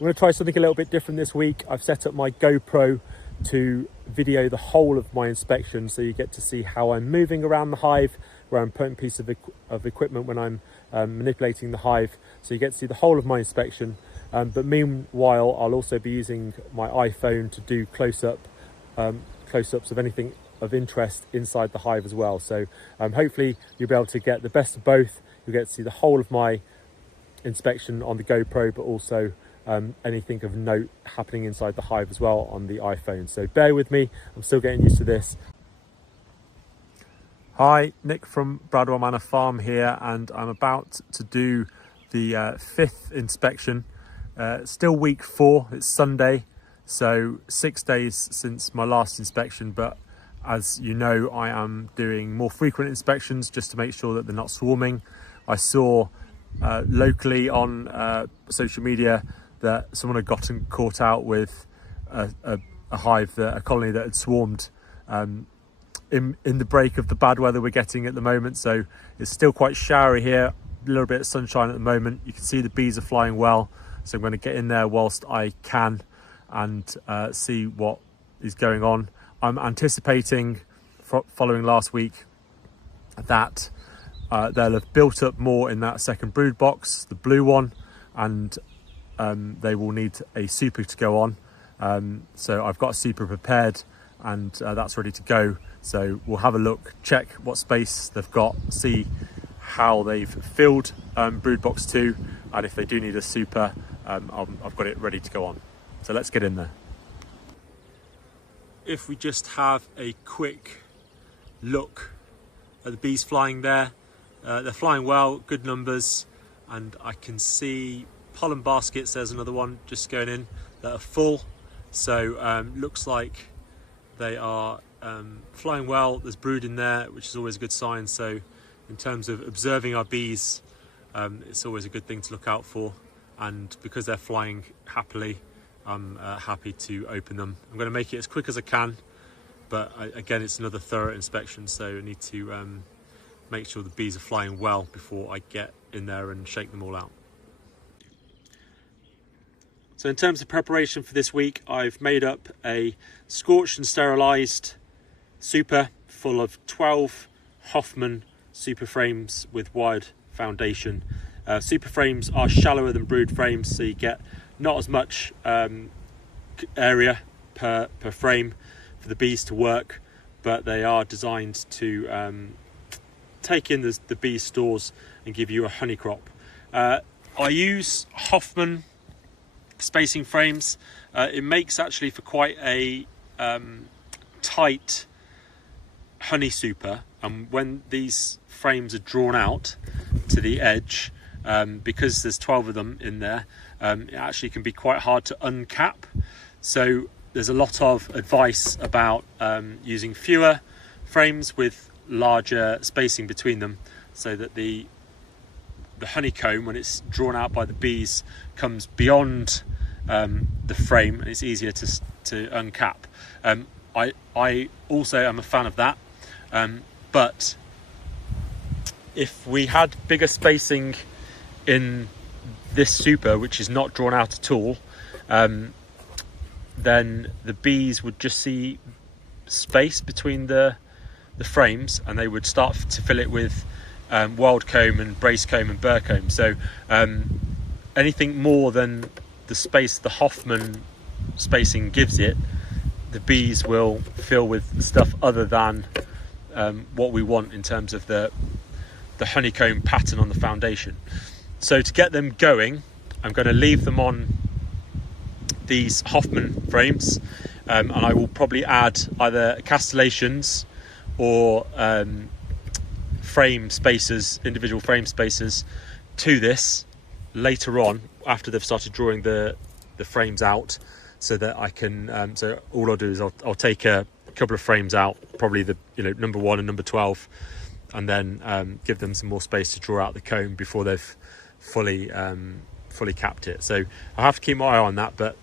I'm going to try something a little bit different this week. I've set up my GoPro to video the whole of my inspection, so you get to see how I'm moving around the hive, where I'm putting pieces of equipment when I'm manipulating the hive, so you get to see the whole of my inspection. But meanwhile, I'll also be using my iPhone to do close-ups of anything of interest inside the hive as well. So hopefully you'll be able to get the best of both. You'll get to see the whole of my inspection on the GoPro, but also anything of note happening inside the hive as well on the iPhone. So bear with me, I'm still getting used to this. Hi, Nick from Bradwell Manor Farm here, and I'm about to do the 5th inspection. Still week 4, it's Sunday, so 6 days since my last inspection, but as you know, I am doing more frequent inspections just to make sure that they're not swarming. I saw locally on social media that someone had gotten caught out with a hive, a colony that had swarmed in the break of the bad weather we're getting at the moment. So it's still quite showery here, a little bit of sunshine at the moment. You can see the bees are flying well, so I'm going to get in there whilst I can and see what is going on. I'm anticipating, following last week, that they'll have built up more in that second brood box, the blue one, and they will need a super to go on. So I've got a super prepared, and that's ready to go. So we'll have a look, check what space they've got, see how they've filled brood box 2, and if they do need a super, I've got it ready to go on. So let's get in there. If we just have a quick look at the bees flying there, they're flying well, good numbers, and I can see pollen baskets, there's another one just going in, that are full. So looks like they are flying well. There's brood in there, which is always a good sign. So in terms of observing our bees, it's always a good thing to look out for. And because they're flying happily, I'm happy to open them. I'm going to make it as quick as I can, but again, it's another thorough inspection, so I need to make sure the bees are flying well before I get in there and shake them all out. So in terms of preparation for this week, I've made up a scorched and sterilised super full of 12 Hoffman super frames with wired foundation. Super frames are shallower than brood frames, so you get not as much area per frame for the bees to work, but they are designed to take in the bee stores and give you a honey crop. I use Hoffman spacing frames. It makes actually for quite a tight honey super, and when these frames are drawn out to the edge, because there's 12 of them in there, it actually can be quite hard to uncap. So there's a lot of advice about using fewer frames with larger spacing between them, so that the honeycomb, when it's drawn out by the bees, comes beyond the frame and it's easier to uncap. I also am a fan of that, but if we had bigger spacing in this super, which is not drawn out at all, then the bees would just see space between the frames, and they would start to fill it with wild comb and brace comb and burr comb. So anything more than the space the Hoffman spacing gives it, the bees will fill with stuff other than what we want in terms of the honeycomb pattern on the foundation. So to get them going, I'm going to leave them on these Hoffman frames, and I will probably add either castellations or frame spacers, individual frame spacers, to this later on after they've started drawing the frames out, so that I can so all I'll do is I'll take a couple of frames out, probably the number 1 and number 12, and then give them some more space to draw out the comb before they've fully capped it. So I have to keep my eye on that, but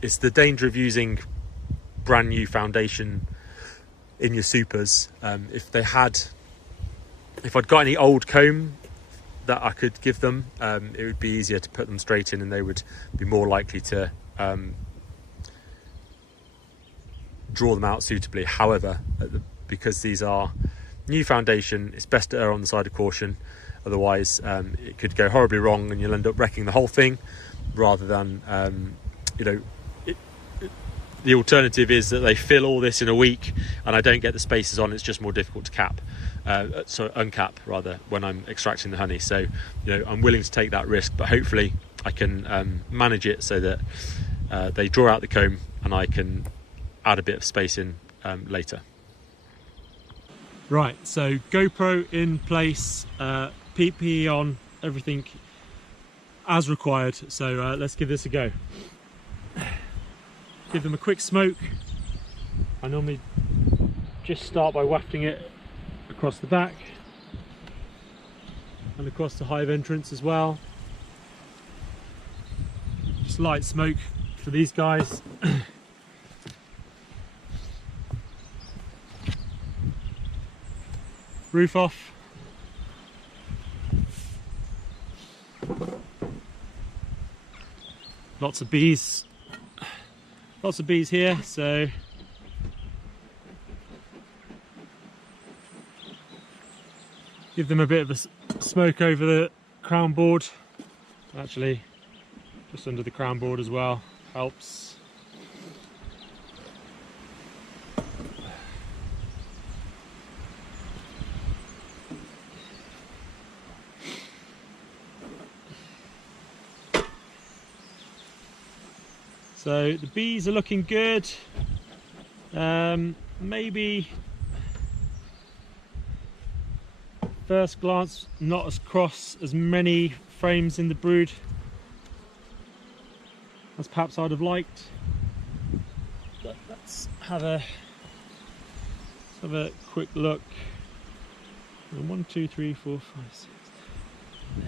it's the danger of using brand new foundation in your supers. If I'd got any old comb that I could give them, it would be easier to put them straight in and they would be more likely to draw them out suitably. However, because these are new foundation, it's best to err on the side of caution. Otherwise it could go horribly wrong and you'll end up wrecking the whole thing, rather than the alternative is that they fill all this in a week and I don't get the spaces on. It's just more difficult to uncap rather, when I'm extracting the honey. So I'm willing to take that risk, but hopefully I can manage it so that they draw out the comb and I can add a bit of space in later. Right, so GoPro in place, PPE on, everything as required. So let's give this a go. Give them a quick smoke. I normally just start by wafting it across the back and across the hive entrance as well. Just light smoke for these guys. Roof off. Lots of bees here, so give them a bit of a smoke over the crown board. Actually, just under the crown board as well helps. So the bees are looking good. Maybe first glance not as many frames in the brood as perhaps I'd have liked. But let's have a quick look. 1, 2, 3, 4, 5, 6, 8.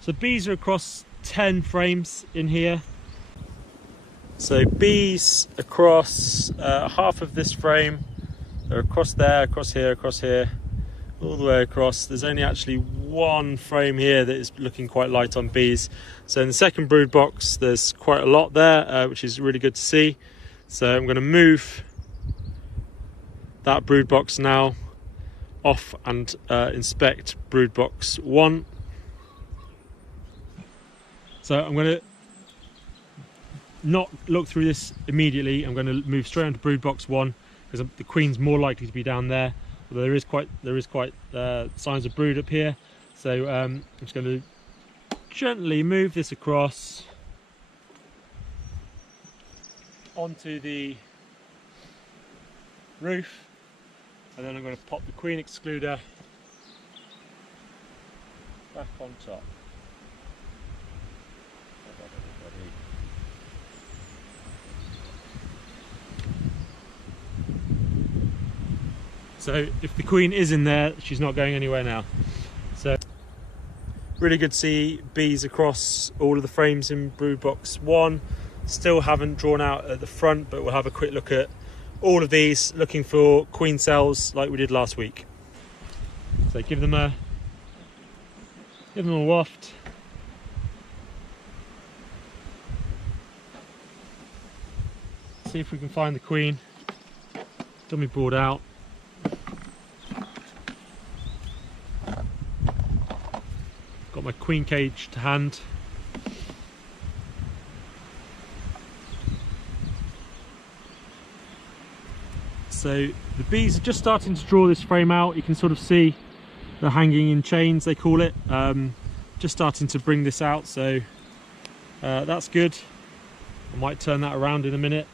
So bees are across 10 frames in here. So bees across half of this frame. They're across there, across here, all the way across. There's only actually one frame here that is looking quite light on bees. So in the second brood box, there's quite a lot there, which is really good to see. So I'm going to move that brood box now off and inspect brood box 1. So I'm going to not look through this immediately. I'm going to move straight onto brood box 1 because the queen's more likely to be down there. Although there is quite signs of brood up here. So I'm just going to gently move this across onto the roof, and then I'm going to pop the queen excluder back on top. So if the queen is in there, she's not going anywhere now. So really good to see bees across all of the frames in brood box 1. Still haven't drawn out at the front, but we'll have a quick look at all of these, looking for queen cells like we did last week. So give them a waft. See if we can find the queen. Dummy board out. Got my queen cage to hand. So the bees are just starting to draw this frame out. You can sort of see they're hanging in chains, they call it. Just starting to bring this out, so that's good. I might turn that around in a minute.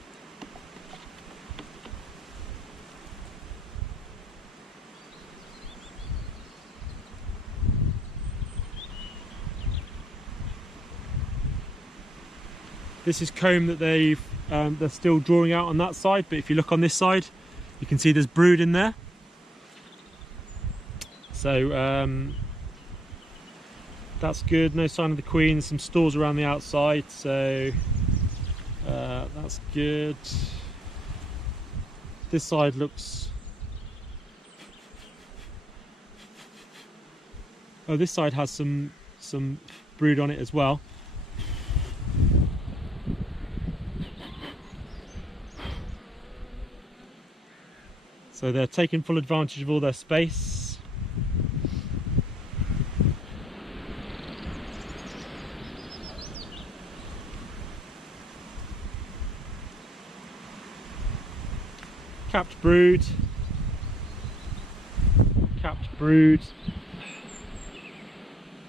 This is comb that they're still drawing out on that side, but if you look on this side, you can see there's brood in there. So that's good. No sign of the queen. Some stores around the outside, so that's good. This side looks Oh, this side has some brood on it as well. So they're taking full advantage of all their space. Capped brood. Capped brood.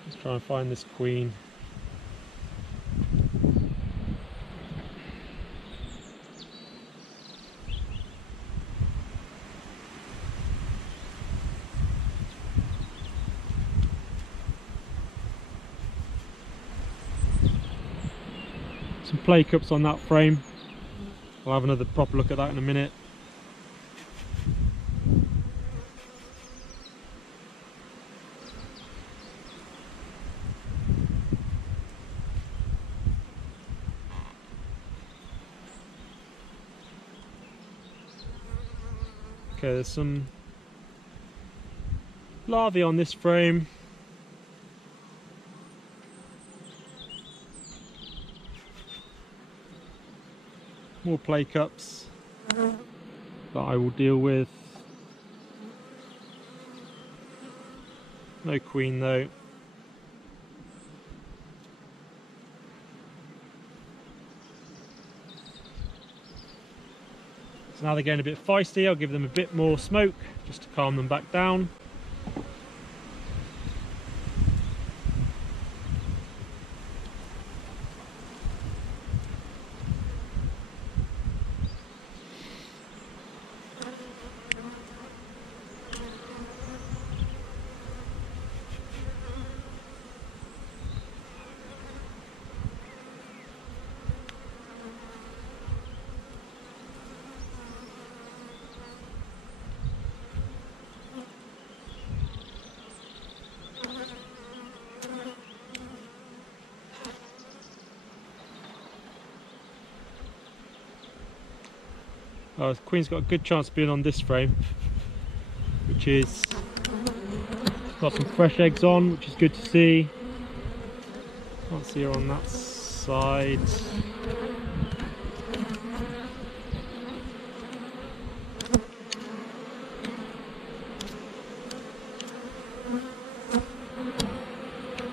Let's try and find this queen. Some play cups on that frame. I'll have another proper look at that in a minute. Okay, there's some larvae on this frame. More play cups that I will deal with. No queen though. So now they're getting a bit feisty. I'll give them a bit more smoke just to calm them back down. Oh, the queen's got a good chance of being on this frame, which is got some fresh eggs on, which is good to see. Can't see her on that side.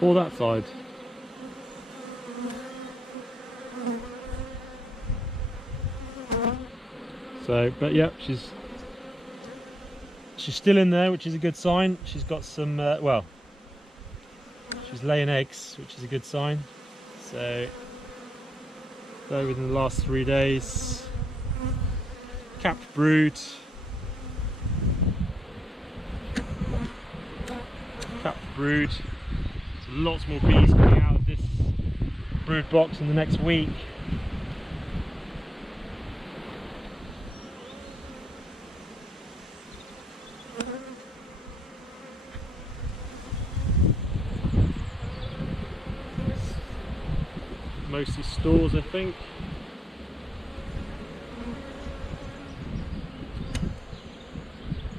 Or that side. So, but yeah, she's still in there, which is a good sign. She's got some, well, she's laying eggs, which is a good sign. So, there within the last 3 days. Capped brood. Capped brood. So lots more bees coming out of this brood box in the next week. Mostly stores, I think.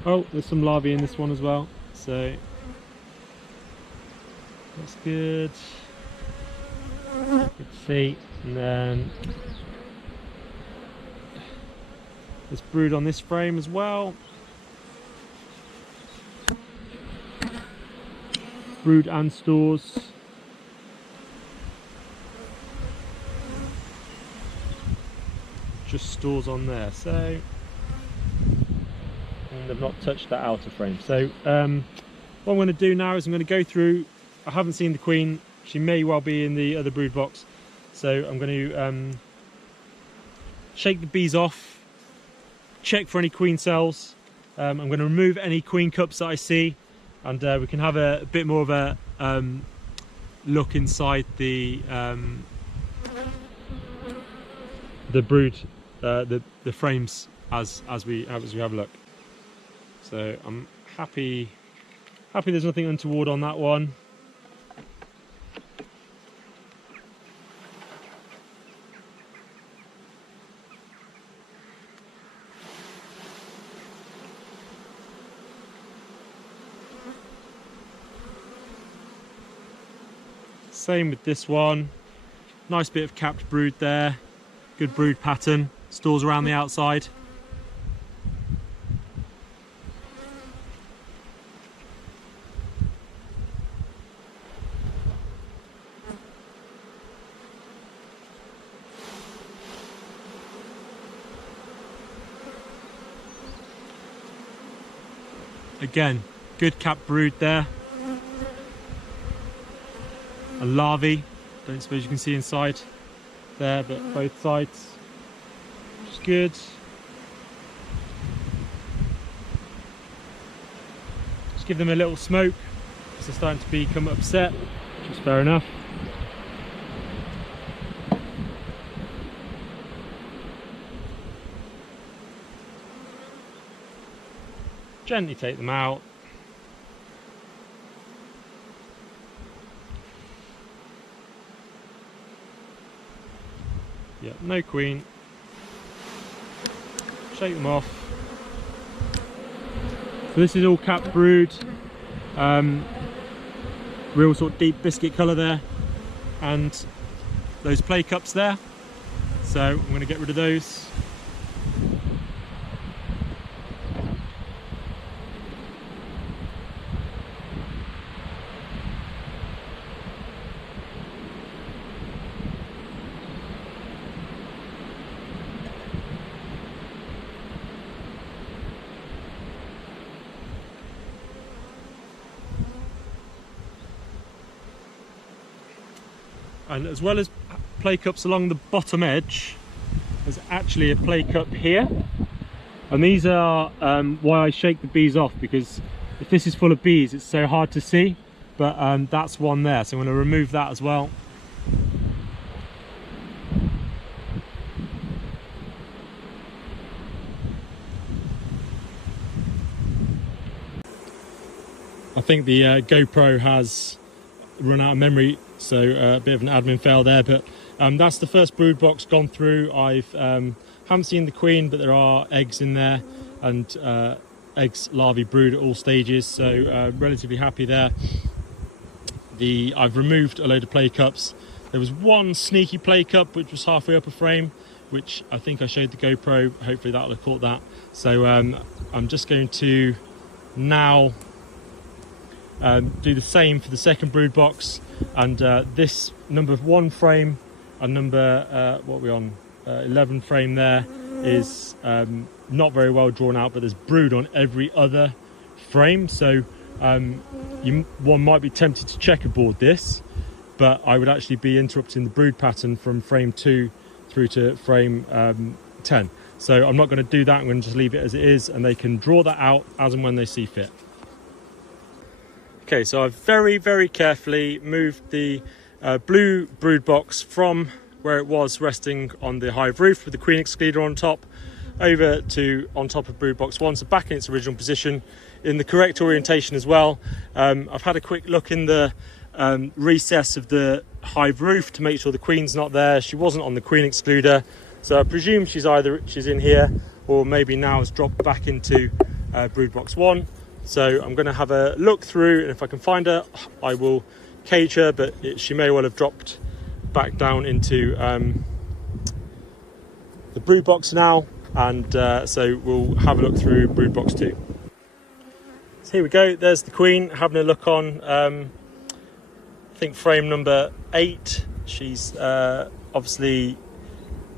Oh, there's some larvae in this one as well, so that's good. Good to see. And then there's brood on this frame as well. Brood and stores. Just stores on there, so, and they've not touched that outer frame. So what I'm going to do now is I'm going to go through. I haven't seen the queen. She may well be in the other brood box, so I'm going to shake the bees off, check for any queen cells. I'm going to remove any queen cups that I see, and we can have a bit more of a look inside the brood, the frames as we have a look. So I'm happy there's nothing untoward on that one. Same with this one. Nice bit of capped brood there. Good brood pattern. Stores around the outside. Again, good capped brood there. A larvae. Don't suppose you can see inside there, but both sides. Which is good. Just give them a little smoke because they're starting to become upset, which is fair enough. Gently take them out. Yeah, no queen. Shake them off. So this is all capped brood. Real sort of deep biscuit colour there. And those play cups there. So I'm going to get rid of those. And as well as play cups along the bottom edge, there's actually a play cup here. And these are why I shake the bees off, because if this is full of bees, it's so hard to see. But that's one there, so I'm going to remove that as well. I think the GoPro has run out of memory, so a bit of an admin fail there, but that's the first brood box gone through. I've haven't seen the queen, but there are eggs in there, and eggs, larvae, brood at all stages, so relatively happy there. I've removed a load of play cups. There was one sneaky play cup which was halfway up a frame, which I think I showed the GoPro. Hopefully that'll have caught that. So I'm just going to now do the same for the second brood box, and this number 1 frame and number what are we on, 11 frame there is not very well drawn out, but there's brood on every other frame, so one might be tempted to checkerboard this, but I would actually be interrupting the brood pattern from frame 2 through to frame 10. So I'm not going to do that. I'm going to just leave it as it is, and they can draw that out as and when they see fit. Okay, so I've very, very carefully moved the blue brood box from where it was resting on the hive roof with the queen excluder on top over to on top of brood box 1, so back in its original position in the correct orientation as well. I've had a quick look in the recess of the hive roof to make sure the queen's not there. She wasn't on the queen excluder, so I presume she's in here, or maybe now has dropped back into brood box 1. So I'm going to have a look through, and if I can find her, I will cage her, but she may well have dropped back down into the brood box now, and so we'll have a look through brood box 2. So here we go, there's the queen having a look on, I think frame number 8. She's obviously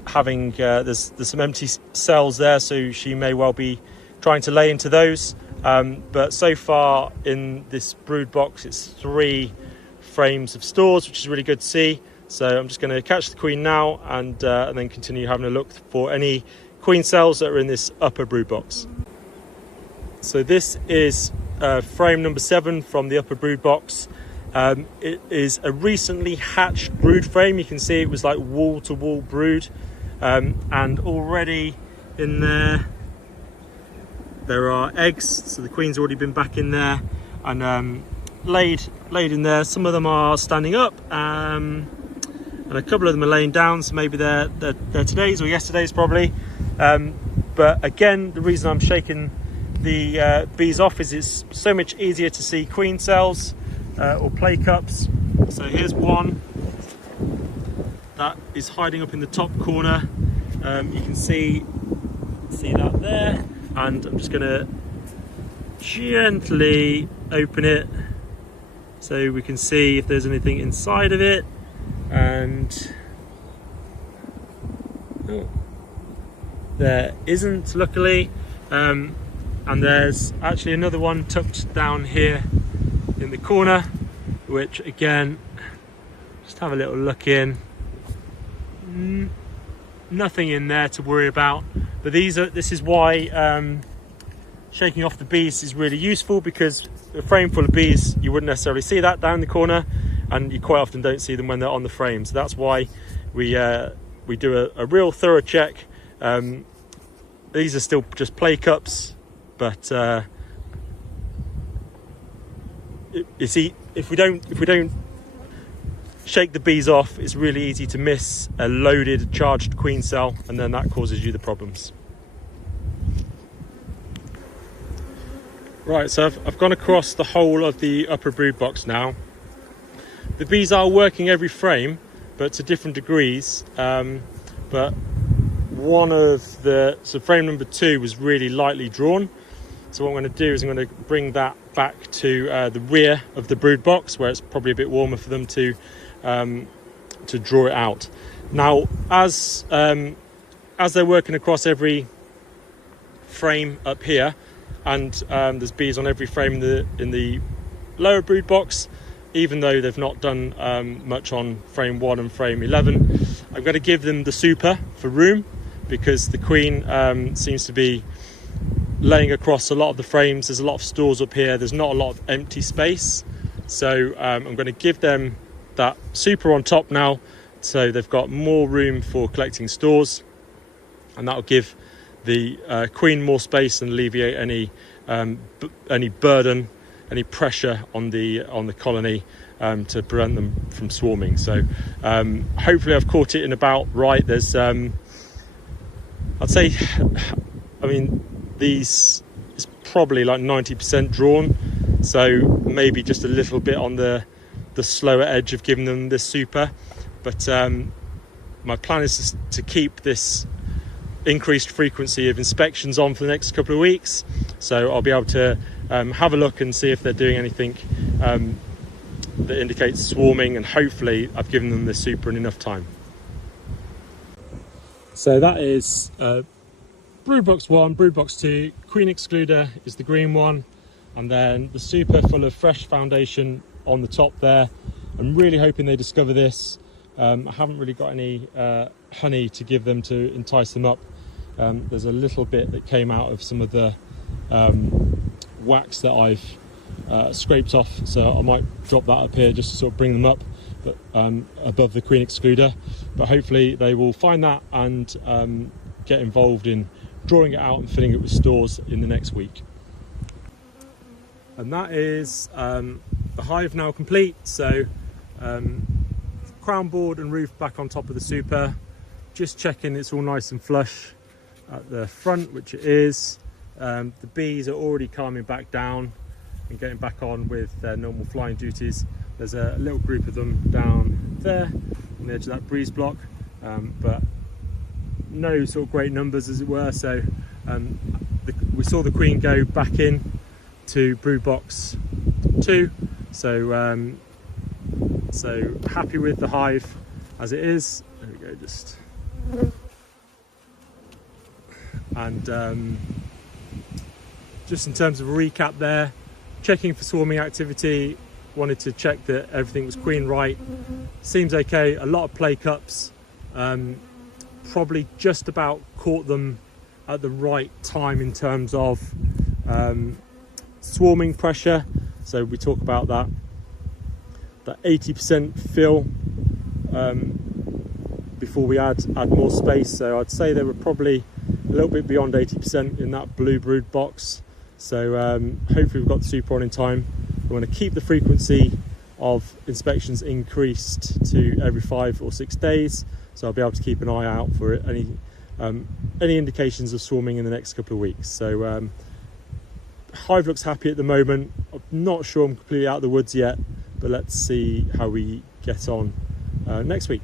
having, there's some empty cells there, so she may well be trying to lay into those. But so far in this brood box, it's 3 frames of stores, which is really good to see. So I'm just going to catch the queen now, and then continue having a look for any queen cells that are in this upper brood box. So this is frame number 7 from the upper brood box. It is a recently hatched brood frame. You can see it was like wall-to-wall brood, and already in there are eggs, so the queen's already been back in there and laid in there. Some of them are standing up, and a couple of them are laying down, so maybe they're today's or yesterday's probably. But again, the reason I'm shaking the bees off is it's so much easier to see queen cells or play cups So here's one that is hiding up in the top corner. You can see that there, and I'm just going to gently open it so we can see if there's anything inside of it. And there isn't, luckily. And there's actually another one tucked down here in the corner, which again, just have a little look in. Nothing in there to worry about, but this is why shaking off the bees is really useful, because a frame full of bees, you wouldn't necessarily see that down the corner, and you quite often don't see them when they're on the frame. So that's why we do a real thorough check. These are still just play cups, but you see, if we don't shake the bees off, it's really easy to miss a loaded, charged queen cell, and then that causes you the problems. Right, so I've gone across the whole of the upper brood box now. The bees are working every frame, but to different degrees. But so frame number 2 was really lightly drawn. So what I'm going to do is I'm going to bring that back to the rear of the brood box, where it's probably a bit warmer for them to draw it out. Now, as they're working across every frame up here, and there's bees on every frame in the lower brood box, even though they've not done much on frame 1 and frame 11, I'm going to give them the super for room, because the queen seems to be laying across a lot of the frames. There's a lot of stores up here, there's not a lot of empty space, so I'm going to give them that super on top now, so they've got more room for collecting stores, and that'll give the queen more space and alleviate any burden, any pressure on the colony, to prevent them from swarming. So hopefully I've caught it in about right. There's I'd say, I mean, these is probably like 90% drawn, so maybe just a little bit on the slower edge of giving them this super. But my plan is to keep this increased frequency of inspections on for the next couple of weeks, so I'll be able to have a look and see if they're doing anything that indicates swarming, and hopefully I've given them the super in enough time. So that is brood box 1, brood box 2, queen excluder is the green one, and then the super full of fresh foundation on the top there. I'm really hoping they discover this. I haven't really got any honey to give them to entice them up. There's a little bit that came out of some of the wax that I've scraped off, so I might drop that up here just to sort of bring them up, but above the queen excluder. But hopefully they will find that and get involved in drawing it out and filling it with stores in the next week. And that is the hive now complete. So crown board and roof back on top of the super, just checking it's all nice and flush at the front, which it is. The bees are already calming back down and getting back on with their normal flying duties. There's a little group of them down there on the edge of that breeze block, but no sort of great numbers, as it were. So we saw the queen go back in to brood box 2, so so happy with the hive as it is. There we go, just and just in terms of a recap there, checking for swarming activity, wanted to check that everything was queen right. Seems okay. A lot of play cups, probably just about caught them at the right time in terms of swarming pressure. So we talk about that 80% fill before we add more space. So I'd say they were probably a little bit beyond 80% in that blue brood box. So hopefully we've got the super on in time. We want to keep the frequency of inspections increased to every 5 or 6 days, so I'll be able to keep an eye out for any indications of swarming in the next couple of weeks. So hive looks happy at the moment. I'm not sure I'm completely out of the woods yet, but let's see how we get on next week.